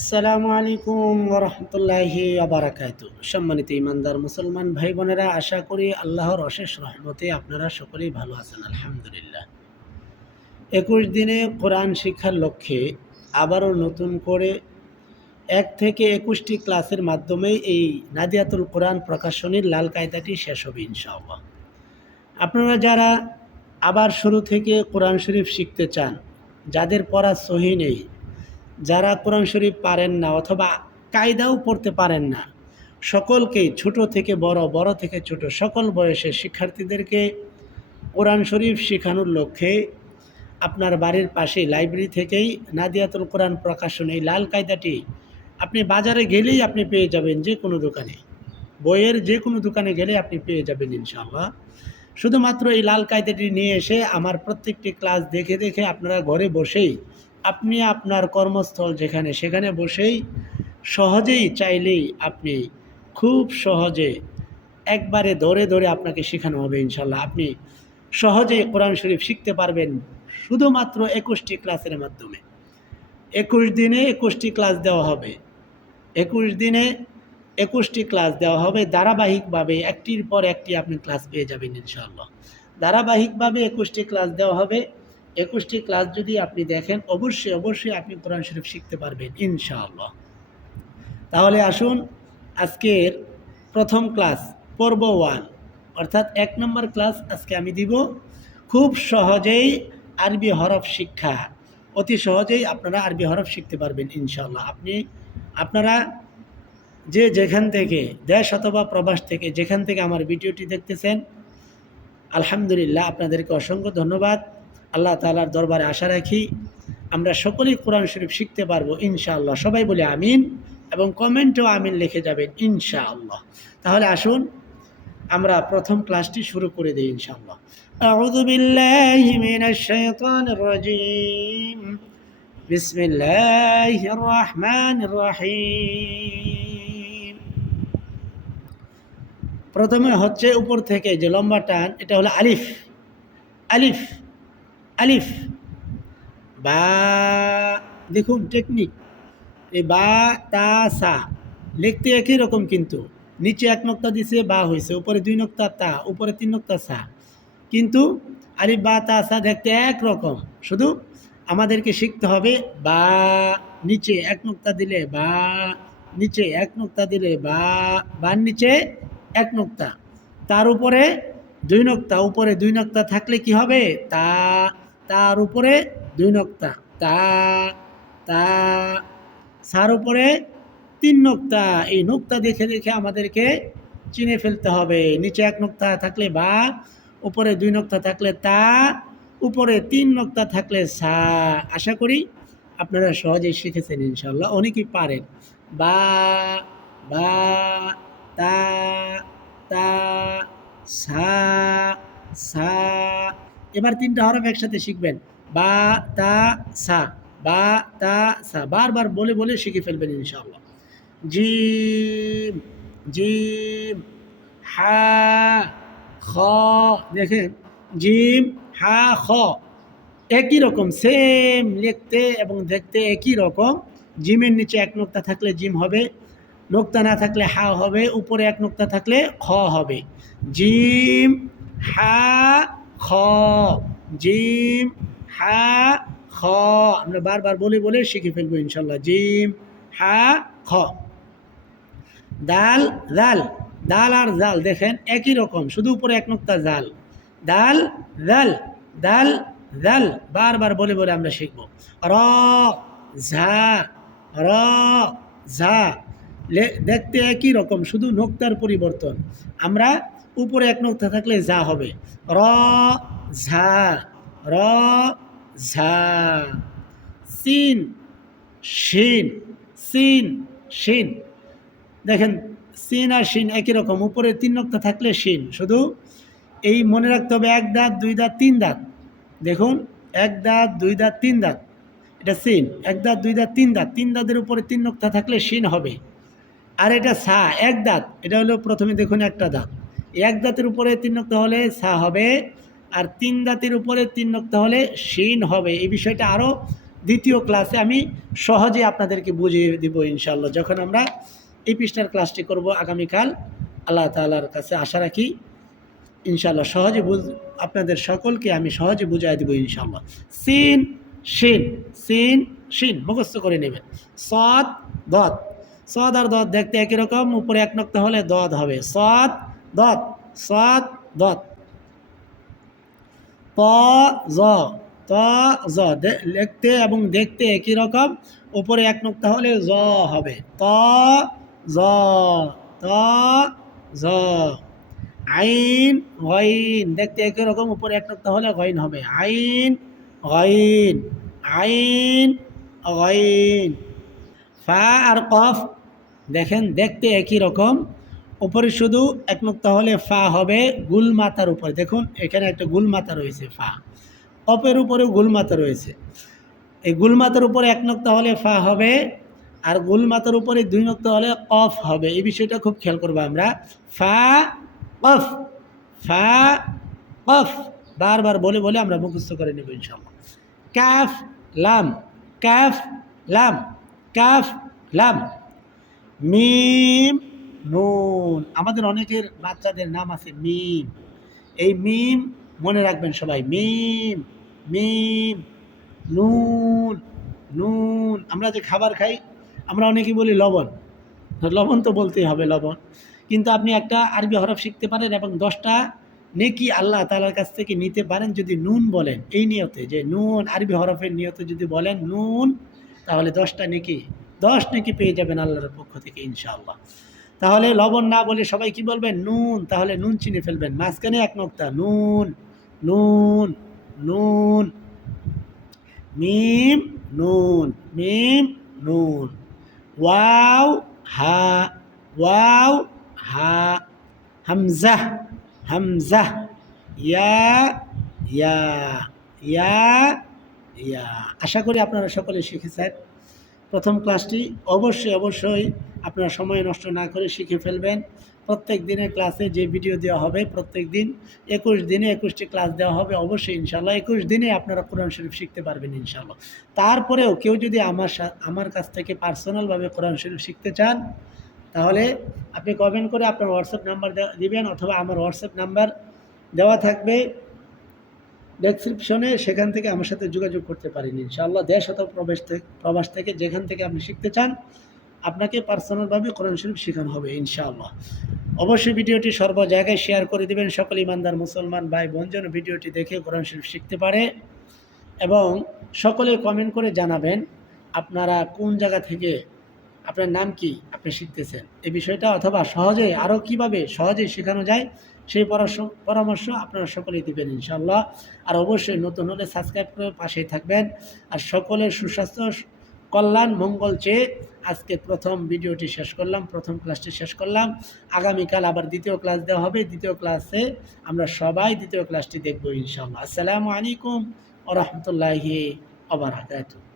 আসসালামু আলাইকুম ওরহমতুল্লাহি আবরাকাত সম্মানিত ইমানদার মুসলমান ভাই বোনেরা, আশা করি আল্লাহর অশেষ রহমতে আপনারা সকলেই ভালো আছেন, আলহামদুলিল্লাহ। একুশ দিনে কোরআন শিক্ষার লক্ষ্যে আবারও নতুন করে এক থেকে একুশটি ক্লাসের মাধ্যমে এই নাদিয়াতুল কোরআন প্রকাশনীর লাল কায়দাটি শেষ হবে, ইনশাআল্লাহ। আপনারা যারা আবার শুরু থেকে কোরআন শরীফ শিখতে চান, যাদের পড়া সহি নেই যারা কোরআন শরীফ পারেন না অথবা কায়দাও পড়তে পারেন না, সকলকেই ছোট থেকে বড় বড় থেকে ছোট, সকল বয়সের শিক্ষার্থীদেরকে কোরআন শরীফ শেখানোর লক্ষ্যে আপনার বাড়ির পাশে লাইব্রেরি থেকেই নাদিয়াতুল কোরআন প্রকাশন, এই লাল কায়দাটি আপনি বাজারে গেলেই আপনি পেয়ে যাবেন যে কোনো দোকানে। বইয়ের যে কোনো দোকানে গেলে আপনি পেয়ে যাবেন ইনশাআল্লাহ। শুধুমাত্র এই লাল কায়দাটি নিয়ে এসে আমার প্রত্যেকটি ক্লাস দেখে দেখে আপনারা ঘরে বসেই আপনি আপনার কর্মস্থল যেখানে, সেখানে বসেই সহজেই চাইলেই আপনি খুব সহজে একবারে ধরে ধরে আপনাকে শেখানো হবে ইনশাল্লাহ আপনি সহজেই কোরআন শরীফ শিখতে পারবেন শুধুমাত্র একুশটি ক্লাসের মাধ্যমে। একুশ দিনে একুশটি ক্লাস দেওয়া হবে। একুশ দিনে একুশটি ক্লাস দেওয়া হবে। ধারাবাহিকভাবে একটির পর একটি আপনি ক্লাস পেয়ে যাবেন ইনশাল্লাহ ধারাবাহিকভাবে একুশটি ক্লাস দেওয়া হবে। একুশটি ক্লাস যদি আপনি দেখেন, অবশ্যই অবশ্যই আপনি কোরআন শরীফ শিখতে পারবেন, ইনশাআল্লাহ। তাহলে আসুন, আজকের প্রথম ক্লাস, পর্ব ওয়ান। অর্থাৎ এক নম্বর ক্লাস আজকে আমি দিব, খুব সহজেই আরবি হরফ শিক্ষা। অতি সহজেই আপনারা আরবি হরফ শিখতে পারবেন, ইনশাআল্লাহ। আপনি, আপনারা যে যেখান থেকে, দেশ অথবা প্রবাস থেকে, যেখান থেকে আমার ভিডিওটি দেখতেছেন, আলহামদুলিল্লাহ, আপনাদেরকে অসংখ্য ধন্যবাদ। আল্লাহ তালার দরবারে আশা রাখি আমরা সকলেই কোরআন শরীফ শিখতে পারবো ইনশাআল্লাহ সবাই বলে আমিন এবং কমেন্টেও আমিন লিখে যাবেন ইনশাআল্লাহ তাহলে আসুন আমরা প্রথম ক্লাসটি শুরু করে দিই ইনশাআল্লাহ أعوذ بالله من الشيطان الرجيم بسم الله الرحمن الرحيم প্রথমে হচ্ছে উপর থেকে যে লম্বা টান এটা হলো আলিফ আলিফ আলিফ। বা, দেখুন টেকনিক এই বা, তা, সা। লিখতে একই রকম কিন্তু। নিচে এক নক্তা দিছে, বা হয়েছে উপরে দুই নক্তা, তা। উপরে তিন নক্তা, সা। কিন্তু আলিফ, বা, তা, সা দেখতে এক রকম। শুধু আমাদেরকে শিখতে হবে, বা, নিচে এক নক্তা দিলে, বা, নিচে এক নক্তা দিলে, বা বার নিচে এক নক্তা। তার উপরে দুই নক্তা, উপরে দুই নক্তা থাকলে কি হবে? তা তার উপরে দুই নক্তা, তা তা, সার উপরে তিন নোক্তা। এই নোক্তা দেখে দেখে আমাদেরকে চিনে ফেলতে হবে। নিচে এক নোক্তা থাকলে বা, উপরে দুই নোক্তা থাকলে তা, উপরে তিন নোক্তা থাকলে সা। আশা করি আপনারা সহজেই শিখেছেন ইনশাল্লাহ অনেকেই পারেন। বা বা, তা তা, সা সা এবার তিনটা হরফ একসাথে শিখবেন। বা, তা, সা। বা, তা, সা। বারবার বলে বলে শিখে ফেলবেন ইনশাআল্লাহ। জিম জিম, হা, খ। দেখেন, জিম, হা, খ। একই রকম সেম লিখতে এবং দেখতে একই রকম। জিমের নিচে এক নোক্তা থাকলে জিম হবে, নোক্তা না থাকলে হা হবে, উপরে এক নোক্তা থাকলে খ হবে। জিম, হা খ, জিম, হা, খ। আমরা বারবার বলে বলে শিখে ফেলব ইনশাল্লাহ। জিম, হা, খ। দাল জাল দাল আর জাল দেখেন একই রকম, শুধু উপরে এক নোক্তা জাল। দাল জাল দাল জাল বারবার বলে বলে আমরা শিখব। র, ঝা। র, ঝা। দেখতে একই রকম, শুধু নোক্তার পরিবর্তন। আমরা উপরে এক নোক্তা থাকলে যা হবে। র, ঝা র, ঝা। সিন, শিন সিন, শিন। দেখেন, সিন আর শিন একই রকম। উপরে তিন নক্তা থাকলে শিন। শুধু এই মনে রাখতে হবে, এক দাঁত, দুই দাঁত, তিন দাঁত। দেখুন, এক দাঁত, দুই দাঁত, তিন দাঁত। এটা সিন। এক দাঁত, দুই দাঁত, তিন দাঁত। তিন দাঁতের উপরে তিন নক্তা থাকলে শিন হবে। আর এটা সা এক দাঁত। এটা হলো প্রথমে দেখুন একটা দাঁত। এক দাঁতের উপরে তিন নক্তা হলে সা হবে, আর তিন দাঁতের উপরে তিন নক্তা হলে শিন হবে। এই বিষয়টা আরও দ্বিতীয় ক্লাসে আমি সহজে আপনাদেরকে বুঝিয়ে দিব ইনশাল্লাহ যখন আমরা এই পৃষ্ঠার ক্লাসটি করব আগামীকাল, আল্লাহ তালার কাছে আশা রাখি ইনশাল্লাহ সহজে বুঝ, আপনাদের সকলকে আমি সহজে বুঝাই দেবো ইনশাল্লাহ সিন, শিন সিন, শিন, মুখস্থ করে নেবেন। সদ দত সদ আর দত দেখতে একই রকম, উপরে এক নক্ত হলে দদ হবে। সদ দত সদ দত। ত জ ত, জ লিখতে এবং দেখতে একই রকম, উপরে এক নক্ত হলে জ হবে। ত, জ ত, জ। আইন, গইন, দেখতে একই রকম, উপরে এক নক্ত হলে গইন হবে। আইন, গইন আইন, গইন। ফা আর কফ, দেখেন, দেখতে একই রকম। উপরে শুধু এক মুক্ত হলে ফা হবে গুল মাথার উপরে। দেখুন, এখানে একটা গুল মাথা রয়েছে, ফা। অপের উপরে গুল মাথা রয়েছে। এই গুল মাথার উপরে এক নক্ত হলে ফা হবে আর গুল মাথার উপরে দুই নক্ত হলে অফ হবে। এই বিষয়টা খুব খেয়াল করব আমরা। ফা, অফ। ফা, অফ। বারবার বলে বলে আমরা মুখস্থ করে নেব ইনশাল্লাহ কাফ, লাম। কাফ লাম। কাফ, লাম। মিম নুন। আমাদের অনেকের বাচ্চাদের নাম আছে মিম। এই মিম, মনে রাখবেন সবাই, মিম মিম, নুন নুন। আমরা যে খাবার খাই, আমরা অনেকেই বলি লবণ। লবণ তো বলতেই হবে, লবণ। কিন্তু আপনি একটা আরবি হরফ শিখতে পারেন এবং দশটা নেকি আল্লাহ তালার কাছ থেকে নিতে পারেন যদি নুন বলেন। এই নিয়তে যে নুন, আরবি হরফের নিয়তে যদি বলেন নুন, তাহলে দশটা নেকি, দশ নেকি পেয়ে যাবেন আল্লাহর পক্ষ থেকে ইনশাআল্লাহ। তাহলে লবণ না বলে সবাই কি বলবেন? নুন। তাহলে নুন চিনে ফেলবেন। মাঝখানে এক নোক্তা। নুন নুন নুন। মিম নুন। মিম, নুন। ওয়াও, হা। ওয়াও, হা। হামজা হামজা। ইয়া ইয়া। ইয়া ইয়া। আশা করি আপনারা সকলে শিখেছেন। প্রথম ক্লাসটি অবশ্যই অবশ্যই আপনারা সময় নষ্ট না করে শিখে ফেলবেন। প্রত্যেক দিনের ক্লাসে যে ভিডিও দেওয়া হবে, প্রত্যেক দিন একুশ দিনে একুশটি ক্লাস দেওয়া হবে, অবশ্যই ইনশাল্লাহ একুশ দিনে আপনারা কোরআন শরীফ শিখতে পারবেন ইনশাল্লাহ তারপরেও কেউ যদি আমার আমার কাছ থেকে পার্সোনালভাবে কোরআন শরীফ শিখতে চান, তাহলে আপনি কমেন্ট করে আপনার হোয়াটসঅ্যাপ নাম্বার দিবেন অথবা আমার হোয়াটসঅ্যাপ নাম্বার দেওয়া থাকবে। ডেসক্রিপশনে সেখান থেকে আমার সাথে যোগাযোগ করতে পারেন। ইনশাআল্লাহ দেশ অথবা প্রবেশ থেকে, প্রবাস থেকে যেখান থেকে আপনি শিখতে চান, আপনাকে পার্সোনালভাবে কোরআন শরীফ শেখানো হবে ইনশাআল্লাহ। অবশ্যই ভিডিওটি সর্ব জায়গায় শেয়ার করে দেবেন। সকল ইমানদার, মুসলমান ভাই বোন যেন ভিডিওটি দেখে কোরআন শরীফ শিখতে পারে এবং সকলে কমেন্ট করে জানাবেন, আপনারা কোন জায়গা থেকে, আপনার নাম কি, আপনি শিখতেছেন? এই বিষয়টা অথবা সহজে আরও কীভাবে সহজে শেখানো যায় সেই পরামর্শ- পরামর্শ আপনারা সকলেই দিবেন ইনশাল্লাহ আর অবশ্যই নতুন হলে সাবস্ক্রাইব করে পাশেই থাকবেন। আর সকলের সুস্বাস্থ্য, কল্যাণ, মঙ্গল চেয়ে আজকে প্রথম ভিডিওটি শেষ করলাম, প্রথম ক্লাসটি শেষ করলাম। আগামীকাল আবার দ্বিতীয় ক্লাস দেওয়া হবে। দ্বিতীয় ক্লাসে আমরা সবাই দ্বিতীয় ক্লাসটি দেখব ইনশাল্লাহ আসসালামু আলাইকুম ও রহমতুল্লাহি আবরাকাতুহ